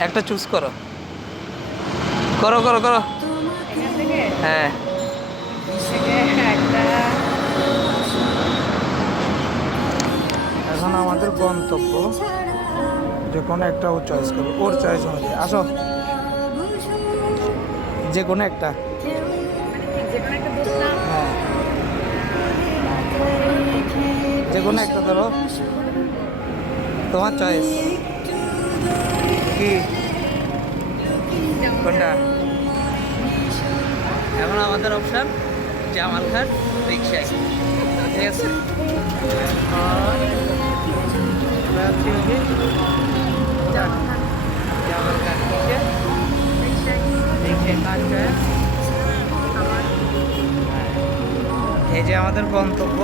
একটা চুজ করো। করো করো করো। হ্যাঁ। এখন আমাদের গন্তব্য যে কোনো একটা ও চয়েস করবে। ওর চয়েস অনুযায়ী। আসো। যে কোনো একটা। হ্যাঁ। যে কোনো একটা ধরো। তোমার চয়েস কি? কোনটা? এখন আমাদের অপশন জামাল খান রিক্সায় ঠিক আছে? আর খান রিক্সা রিক্সায় কাজ করে এই যে আমাদের গন্তব্য।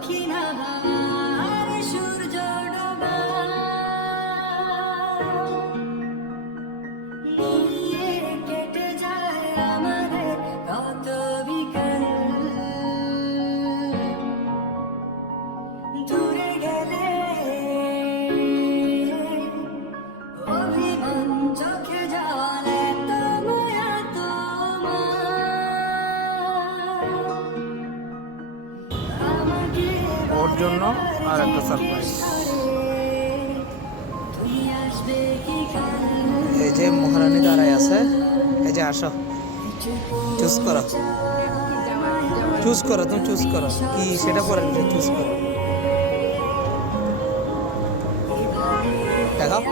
kinabalu. জন্য আর একটা সারপ্রাইজ এই যে মহারানী দাঁড়ায় আছে, এই যে আসো। চুজ করো। চুজ করো, তুমি চুজ করো। কি সেটা পরে চুজ করো। দেখাও।